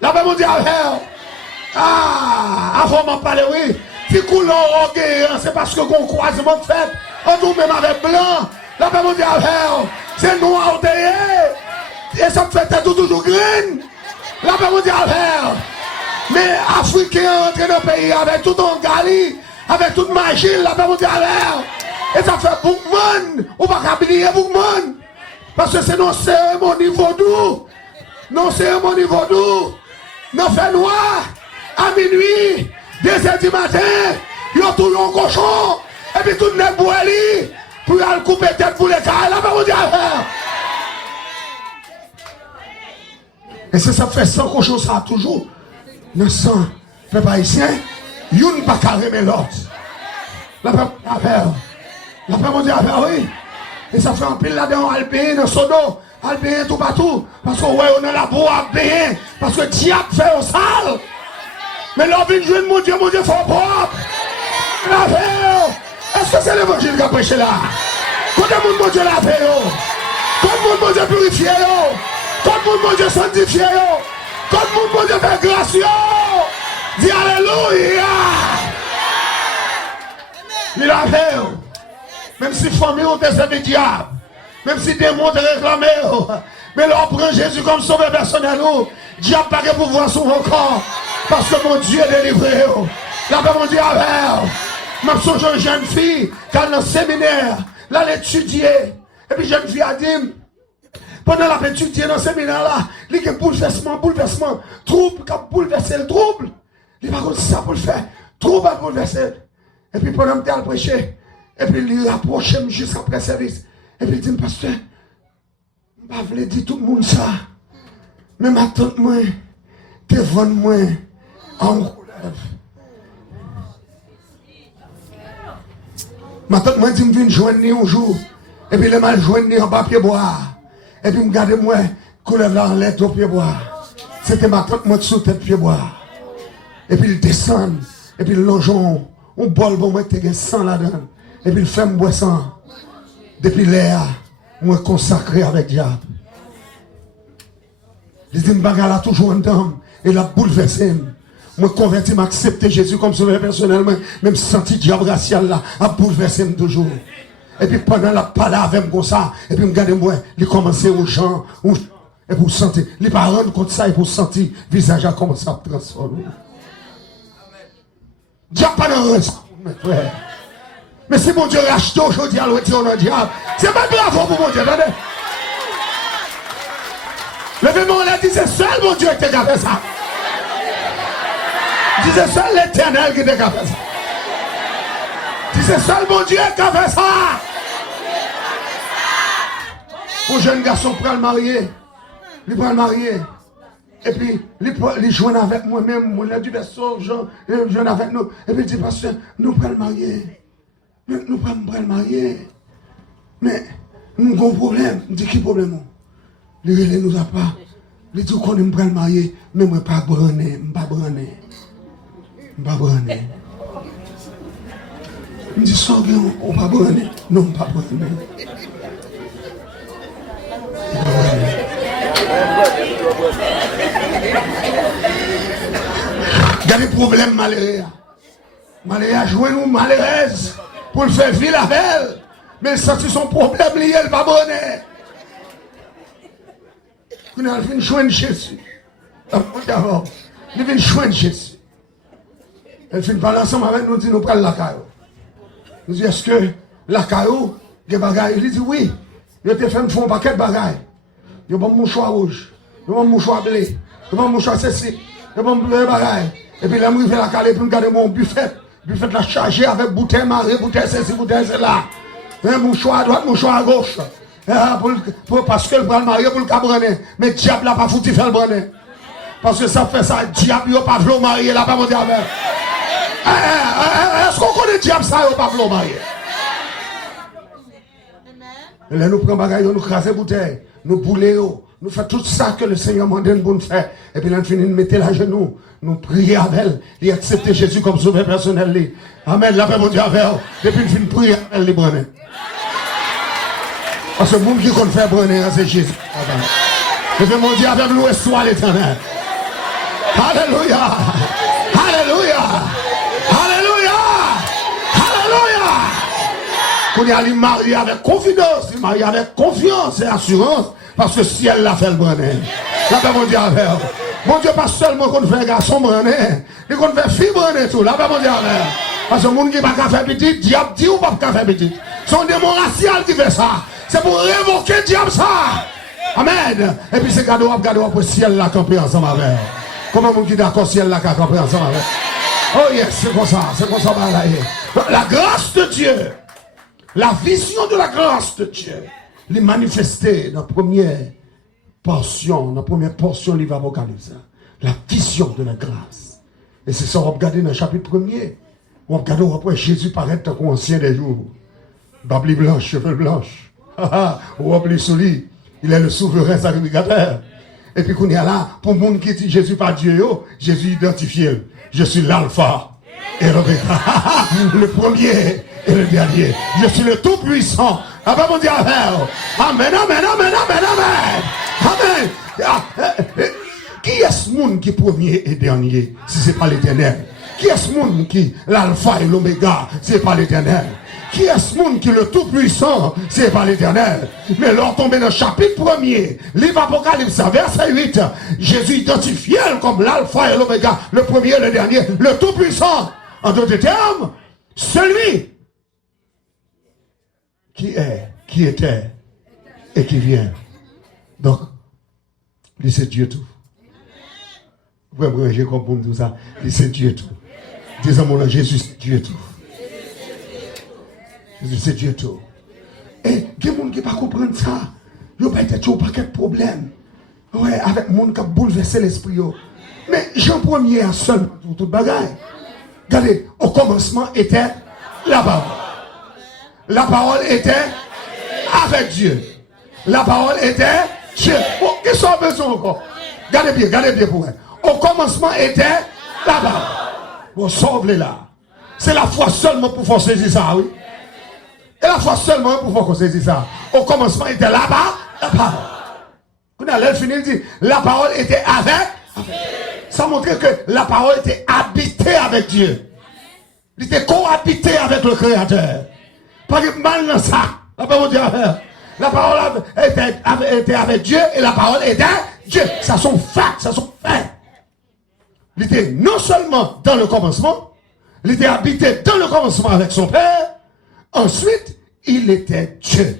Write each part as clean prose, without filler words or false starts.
La paix mondiale avec. Ah, avant m'en parler, oui. Si couleur c'est parce que qu'on croisement de fait, on nous même avec blanc. La paix mondiale avec. C'est noir derrière. Et ça me fait toujours green. La paix mondiale avec. Mais Africains rentrent dans le pays avec tout en Gali, avec toute magie, la paix mondiale avec. Et ça fait beaucoup de monde. On va pas oublier beaucoup de monde. Parce que c'est nos cérémonies vaudou. Nos cérémonies vaudou. Nos fait noir. À minuit, 2h du matin, ils ont tout un cochon, et puis tout le monde boit pour aller couper tête pour les cas, là, on dit et c'est ça fait 100 cochons, ça toujours. 900 peuple haïtien, y'une pas carré mais l'autre. La peuple affaire. La peuple mondiale affaire, oui. Et ça fait un pile là-dedans, Albéen, dans Sodo, Albéen tout partout. Parce que ouais, on est là pour Albéen, parce que diable fait au sale. Mais l'on vient de jouer mon Dieu fort propre. Est-ce que c'est l'évangile qui a prêché là? Quand le monde, mon Dieu, l'a fait, quand le monde, mon Dieu, purifié, quand le monde, mon Dieu, sanctifié, quand le monde, mon Dieu, fait grâce, dis Alléluia. Il a fait, même si famille ont des servi diable, même si démons te réclamé, mais l'on prend Jésus comme sauveur personnel, diable pas de pouvoir sur vos corps. Parce que mon Dieu est délivré. La paix, mon Dieu, avec. Je suis une jeune fille qui a dans le séminaire, là, l'étudier. Et puis, jeune fille a dit, pendant la étudier dans le séminaire, là, il y a bouleversement, trouble, qui a bouleversé le trouble. Il va comme ça pour le faire. Trouble à bouleverser. Et puis, pendant que je prêché, et puis, il rapproche juste après le service. Et puis, il dit, pasteur, je ne vais pas dire tout le monde ça. Mais ma tante, moi, devant moi, en relève. Ma tante m'a dit que je viens joindre un jour. Et puis, je m'a joindre en papier bois. Et puis, je regarde moi, coulève là en lettre au pied bois. C'était ma tante moi sous tête pied bois. Et puis, il descend. Et puis, le longeon, on bol bon, moi, tu as 100 là-dedans. Et puis, il fait me boire 100. Depuis l'air, moi, consacré avec diable. Il dit, bagarre là toujours un homme. Et la bouleversé. Moi, converti, m'accepter Jésus comme sauveur personnellement. Même senti diable racial là, a bouleversé toujours. Et puis pendant la parole avec moi comme ça, et puis regardez moi, il commençait aux gens, et pour sentir, il pas rendre compte ça, et pour sentir, le visage a commencé à transformer. Diable pas dans le frère. Mais si mon Dieu rachète aujourd'hui à l'autre, on a diable, c'est pas bravo pour mon Dieu, attendez. Levez-moi, on a dit, c'est seul mon Dieu qui a fait ça. C'est seul l'Éternel qui a fait ça. C'est seul mon Dieu qui a fait ça. Un jeune garçon prend le marié. Il prend le marié. Et puis, il joue avec moi-même. On a du berceau, il joue avec nous. Et puis il dit, pasteur, nous prenons le marié. Nous prenons le marié. Mais, nous avons un problème. Il dit, qui problème? Il ne nous a pas. Il dit qu'on me prend le marié. Mais moi, pas branné. Je ne pas branné. Je ne pas branné. Il me dit, ça, on ne pas branné. Non, pas branné. Il y a des problèmes malheureux. Malheureux, jouer nous malheureuse pour le faire vivre avec elle. Mais il sentit son problème lié, elle va bonner. Il vient joindre Jésus. Il vient joindre Jésus. Elle vient parler ensemble avec nous, dit nous prenons la caillou. Nous dit, est-ce que la caillou, des bagailles? Il dit oui. Il a fait un paquet de bagailles. Il y a un mouchoir rouge, il y a un mouchoir blé, il y a un mouchoir ceci, il y a un bagaille. Et puis là, je vais la caler pour me garder mon buffet. Buffet la charger avec bouteille marée, bouteille ceci, bouteille cela. Un mouchoir à droite, mouchoir à gauche. Parce que le bras marié pour le cabrener. Mais le diable n'a pas foutu faire le brenet. Parce que ça fait ça, le diable n'a pas voulu marier, là, pas mon diable. Est-ce qu'on connaît le diable, ça, il n'a pas voulu marier? Et là, nous prenons bagaille, nous crasons bouteille, nous boulons, nous faisons tout ça que le Seigneur m'a demandé pour nous faire. Et puis là, nous finissons de mettre la genou, nous prions avec elle, et accepter Jésus comme sauveur personnel. Amen, la paix mon Dieu avec elle. Depuis nous finissons de prier avec elle, les brûler. Parce que le monde qui compte faire brûler, c'est Jésus. Et puis mon Dieu avec nous, soit l'Éternel. Alléluia. Alléluia. Alléluia. Alléluia. Qu'on y a les mariés avec confidence, les mariés avec confiance et assurance, parce que si elle l'a fait le bonheur. Là, mon Dieu, mon Dieu, pas seulement qu'on fait garçon bonheur, mais qu'on fait fille bonheur tout. Là, mon Dieu, parce que le monde qui n'a pas fait petit, diable dit ou pas faire petit. Son démon racial qui fait ça. C'est pour révoquer diable ça. Amen. Et puis c'est cadeau pour ciel là camper ensemble avec. Comment mon qui d'accord ciel là camper ensemble avec. Oh yes, c'est comme ça la grâce de Dieu, la vision de la grâce de Dieu, les manifester dans la première portion du livre Apocalypse. La vision de la grâce. Et c'est ça, on va regarder dans le chapitre 1er. On va regarder après Jésus paraître comme ancien des jours. Babli blanche, cheveux blanches. On va appeler Souli. Il est le souverain sacrificateur. Et puis qu'on est là, pour le monde qui dit Jésus pas Dieu, Jésus identifié. Je suis l'alpha et l'oméga. Le premier et le dernier. Je suis le tout-puissant. Amen, mon Dieu. Amen, amen, amen, amen, amen. Amen. Qui est ce monde qui est premier et dernier, si ce n'est pas l'éternel? Qui est ce monde qui l'alpha et l'oméga, si ce n'est pas l'éternel? Qui est ce monde qui est le tout-puissant, si ce n'est pas l'éternel? Mais lors tomber dans le chapitre 1er, livre Apocalypse, verset 8, Jésus identifié comme l'alpha et l'oméga, le premier et le dernier, le tout-puissant. En d'autres termes, celui qui est, qui était et qui vient. Donc, lui c'est Dieu tout. Vous pouvez me comme pour tout ça. Lui c'est Dieu tout. Disons mon nom, Jésus c'est Dieu tout. Jésus c'est Dieu tout. Et il y a des gens qui ne peuvent pas comprendre ça. Il n'y a pas de problème. Ouais, avec les gens qui ont bouleversé l'esprit. Mais Jean 1er a seul pour toute bagaille. Regardez, au commencement était la parole. La parole était avec Dieu. La parole était Dieu. Oh, qui sont besoin encore? Regardez bien pour elle. Au commencement était la parole. Bon, sauve-les là. C'est la foi seulement pour faire saisir ça, oui. Et la foi seulement pour faire saisir ça. Au commencement était là-bas, la parole. Quand elle finit, il dit, la parole était avec. Ça montrait que la parole était habitée avec Dieu. Il était cohabité avec le Créateur. Pas de mal dans ça. La parole était avec Dieu et la parole était Dieu. Ça sont faits, ça sont faits. Il était non seulement dans le commencement, il était habité dans le commencement avec son Père. Ensuite, il était Dieu.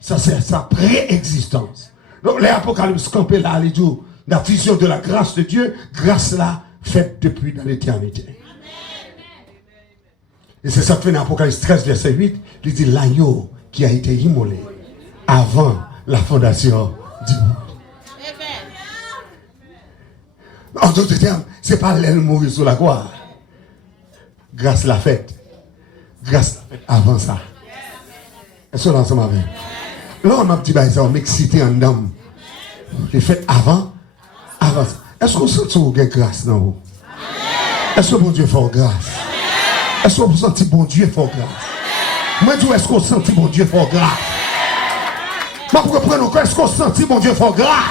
Ça, c'est sa préexistence. Donc, les Apocalypse campés là, les jours, la vision de la grâce de Dieu, grâce là, faite depuis dans l'éternité. Et c'est ça que fait dans Apocalypse 13, verset 8, il dit l'agneau qui a été immolé avant la fondation du monde. En d'autres termes, ce n'est pas l'aile mourir sur la croix. Grâce la fête. Grâce la fête avant ça. Est-ce que l'ensemble avec? Là, on m'a dit, ça on m'excité en homme. Les fêtes avant ça. Est-ce qu'on sent que vous avez grâce dans vous? Est-ce que bon Dieu fait grâce? Est-ce que vous sentez bon Dieu fait grâce? Moi, je dis, est-ce qu'on sent bon Dieu fait grâce? Moi, pour reprendre encore, est-ce qu'on sent bon Dieu fait grâce?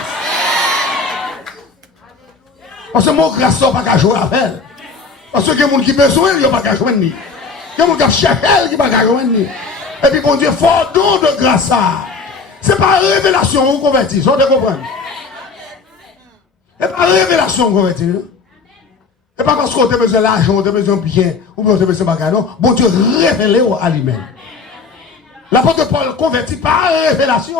Parce que mon grâce, on ne peut pas jouer avec elle. Parce que les gens qui ont besoin, ils ne peuvent pas jouer avec elle. Les gens qui cherchent elle, ils ne peuvent pas jouer avec elle. Et puis, bon Dieu, fort don de grâce. Ce n'est pas révélation ou convertir. Vous comprenez? Ce n'est pas révélation ou convertir. Ce n'est pas parce qu'on a besoin d'argent, on a besoin de bien, ou on a besoin de bagage. Non, bon Dieu révélé à lui-même. L'apôtre Paul convertit par révélation.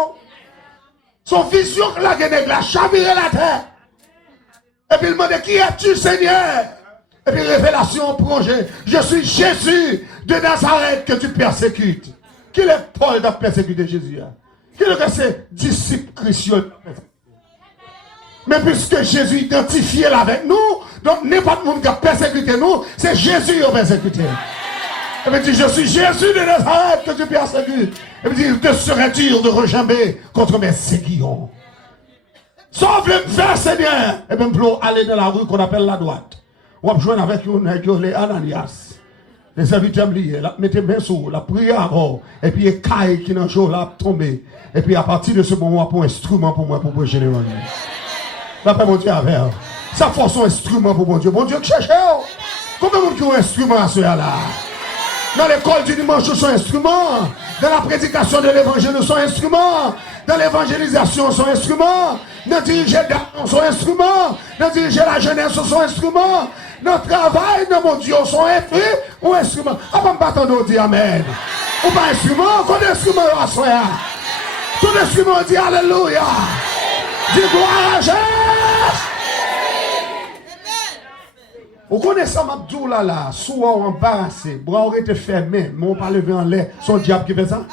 Son vision, la guenègue, la chaviré la terre. Et puis il demande, qui es-tu, Seigneur? Et puis révélation, projet. Je suis Jésus de Nazareth que tu persécutes. Qui est Paul de persécuter Jésus? Qui est ses disciples chrétiens? Mais puisque Jésus identifié là avec nous, donc n'importe qui qui a persécuté nous, c'est Jésus qui a persécuté. Et puis dit, je suis Jésus de Nazareth que tu persécutes. Et puis dit, il te serait dur de rejamber contre mes séquillons. Sauve-le, faire Seigneur. Et même pour aller dans la rue qu'on appelle la droite. On va jouer avec les Ananias. Les serviteurs liés, mettez bien sous, la prière avant. Et puis il y a Caille qui dans le jour là tombé. Et puis à partir de ce moment, pour instrument pour moi pour prêcher l'évangile. La paix mon Dieu avec. Ça force son instrument pour bon Dieu. Bon Dieu qui cherche. Combien de monde qui ont un instrument à ce là? Dans l'école du dimanche, son instrument. Dans la prédication de l'évangile, son instrument. Dans l'évangélisation, son instrument. Dans diriger son instrument. Dans diriger la jeunesse, son instrument. Dans le travail, dans mon Dieu, son effet ou instrument. On va me battre en dire amen. Ou pas instrument, qu'on instrument à soi. Tout instrument dit alléluia. Dis gloire à Jésus. Vous connaissez Mabdou là, souvent embarrassé, bras auraient été fermés, mais on pas levé en l'air, son diable qui fait ça.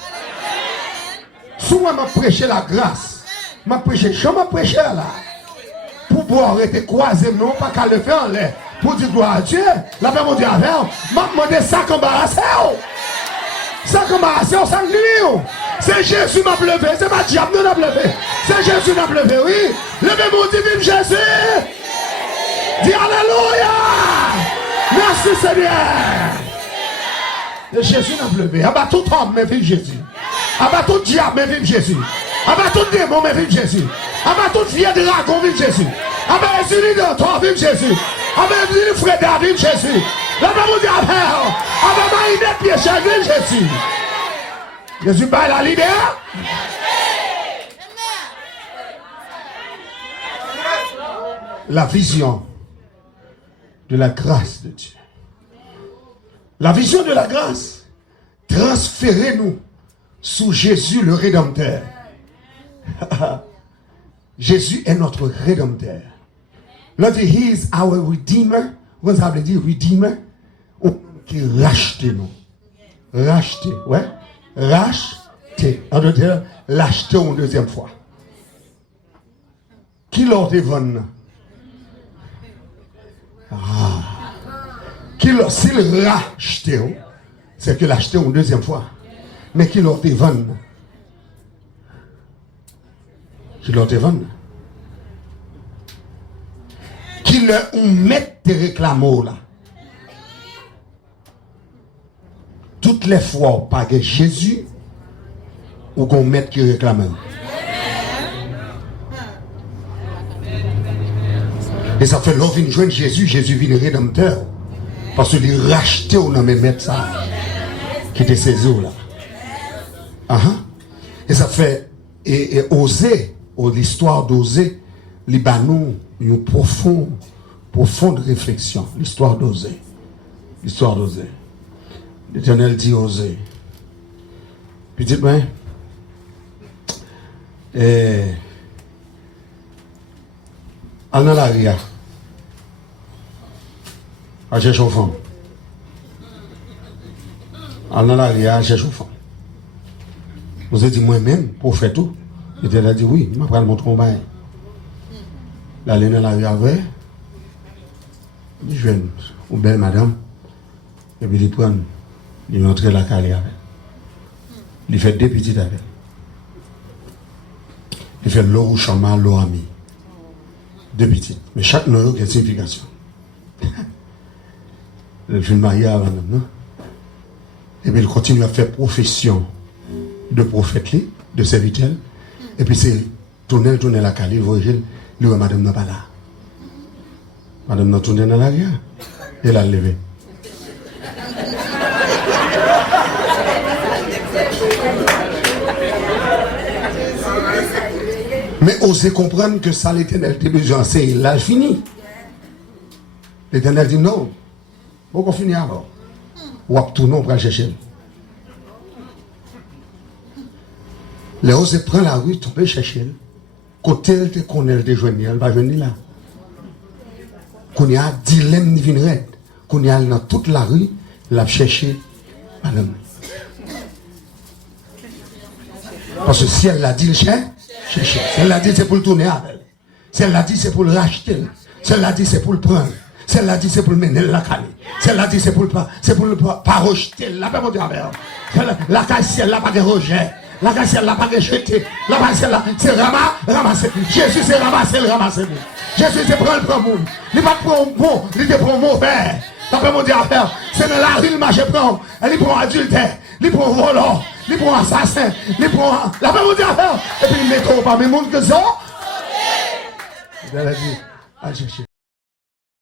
Souvent m'a prêché la grâce, m'a prêché, je m'a prêché là. Pour boire été croisé, non pas qu'à lever en l'air. Pour dire gloire à Dieu, la paix mon Dieu avec, m'a demandé ça embarrassé. Ça embarrassé, ça glisse. C'est Jésus m'a levé, c'est ma diable non m'a levé. C'est Jésus m'a levé, oui. Levez mon Dieu, vive Jésus. Dis alléluia. Merci Seigneur. Et Jésus n'a levé. Abat tout homme, mais vive Jésus. Abat tout diable, mais vive Jésus. Abat tout démon, mais vive Jésus. Abat tout vieux dragon, vive Jésus. Abat les unis de toi, vive Jésus. Abat les unis frères, vive Jésus. La maman dit abat marinette pied, vive Jésus. Jésus bat la liberté. La vision de la grâce de Dieu. La vision de la grâce. Transférez-nous sous Jésus le Rédempteur. Jésus est notre Rédempteur. Là, dit, He is our Redeemer. Vous avez dit Redeemer? Qui rachète nous. Racheter, ouais. Racheter. En d'autres termes, l'acheter une deuxième fois. Qui l'a vendu? S'il racheté, c'est que l'acheter une deuxième fois. Mais qui l'a vendu? Qui l'a vendu? Qui le met de réclamo là. Toutes les fois, pas que Jésus ou qu'on mette qui réclame. Et ça fait l'offre joindre Jésus, Jésus vient rédempteur. Parce qu'il racheté au nom de mettre ça. Qui était ces eaux là. Et ça fait, et oser, l'histoire d'oser, Libanon, une profonde réflexion. L'histoire d'oser. L'histoire d'oser. L'Éternel dit oser. Puis dites-moi, allons à l'arrière. À chercher au fond. Allons à l'arrière, à chercher au fond. Vous avez dit moi-même, pour faire tout. L'Éternel a dit oui, je vais prendre mon combat. La laine à l'arrière avec. Je vais une belle madame. Et puis il prend. Il entre la carrière avec. Il fait deux petites avec. Il fait l'eau ou chama, l'eau ami. Deux petites. Mais chaque nom a une signification. Il fait marié avant, non? Et puis il continue à faire profession de prophète, de serviteur. Et puis c'est tourner la carrière, il voit, madame n'a pas là. Madame n'a tourné dans l'arrière. Elle a levé. Mais osez comprendre que ça, l'Éternel a besoin, c'est il a fini. L'Éternel dit non. Pourquoi finir alors? Ou à tout non pour aller chercher. Les osez prendre la rue, tomber chercher. Côté elle te connaît, elle te joigne, elle va venir là. Qu'on y a dilemme ni vinrette. Qu'on y a dans toute la rue, la chercher madame. Parce que si elle l'a dit, chercher. Si elle l'a dit, c'est pour le tourner avec elle. Si elle l'a dit, c'est pour le racheter. Si elle l'a dit, c'est pour le prendre. Si elle l'a dit, c'est pour le mener la caler. Si elle l'a dit, c'est pour le pas rejeter. La paix monter avec elle. La caille, si elle n'a pas de rejet. La caille, si elle n'a pas de jeter. La caille, si elle l'a, c'est ramasser. Jésus, c'est ramasser, le ramasser. Jésus, c'est prendre le monde. Il ne va pas prendre bon, il te prend mauvais. La paix monter avec elle. C'est dans la rue, le marché prend. Elle prend adultère. Il prend volant. Il prend assassin. Il prend. La paix monter avec elle. Et puis il met trop pas mes mondes que ça. Elle a dit, allez chercher.